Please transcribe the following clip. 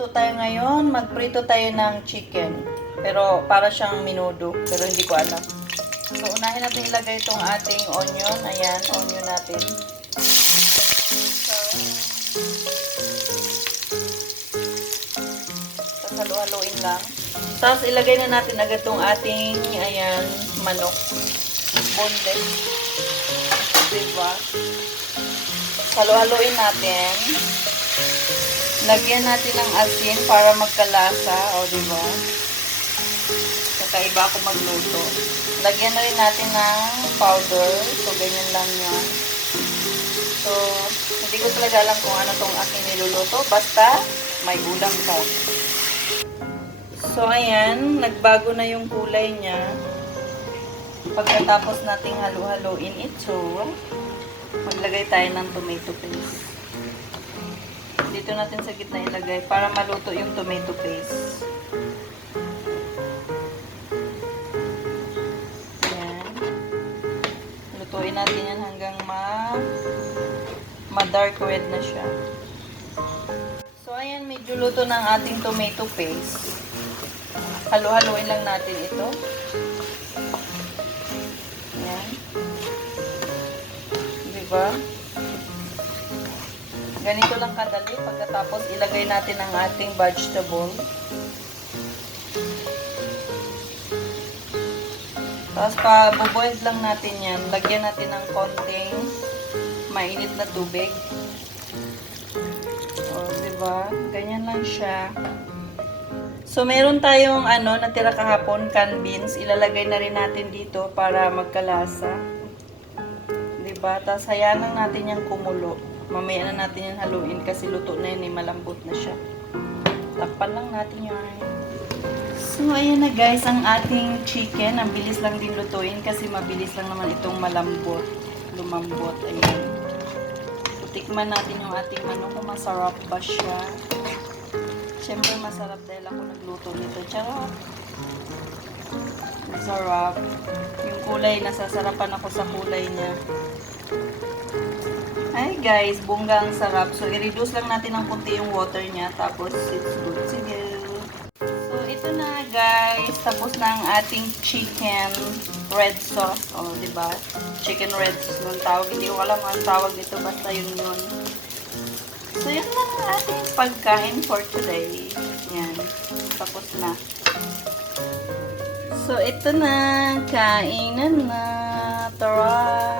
Magluto tayo ngayon. Magprito tayo ng chicken. Pero para siyang minudo. Pero hindi ko alam. So, unahin natin ilagay itong ating onion. Ayan, onion natin. So, halu-haluin lang. Tapos, ilagay na natin agad itong ating, ayan, manok. Boneless. Diba? Halu-haluin natin. Lagyan natin ng asin para magkalasa. O, diba? Kakaiba ako magluto. Lagyan na rin natin ng powder. So, ganyan lang yan. So, hindi ko talaga alam kung ano tong aking niluluto. Basta, may ulam ka. So, ayan. Nagbago na yung kulay niya. Pagkatapos nating halu-haluin ito, maglagay tayo ng tomato paste. Dito natin sa gitna ilagay para maluto yung tomato paste. Ayan. Lutuin natin yan hanggang ma-dark red na siya. So, ayan, medyo luto ng ating tomato paste. Halu-haluin lang natin ito. Ayan. Diba? Ganito lang kadali. Pagkatapos, ilagay natin ang ating vegetable. Tapos, pa-boil lang natin yan. Lagyan natin ng konting mainit na tubig. O, diba? Ganyan lang siya. So, meron tayong natira kahapon, canned beans. Ilalagay na rin natin dito para magkalasa. Diba? Tapos, hayaan lang natin yung kumulo. Mamaya na natin yan haluin kasi luto na yun, malambot na siya. Takpan lang natin yan. So, ayan na guys, ang ating chicken. Ang bilis lang din lutuin kasi mabilis lang naman itong malambot. Lumambot. Ayan. Tikman natin yung ating manok kung masarap ba siya. Siyempre masarap dahil ako nagluto nito. Charot! Masarap. Yung kulay, nasasarapan ako sa kulay niya. Ay guys, bongga ang sarap. So, i-reduce lang natin ng kunti yung water niya. Tapos, it's good to go. So, ito na guys. Tapos na ang ating chicken red sauce. O, diba? Chicken red sauce ng tawag. Hindi ko alam ang tawag nito. Basta yun yun. So, yun lang ang ating pagkain for today. Yan. Tapos na. So, ito na. Kainan na. Tara!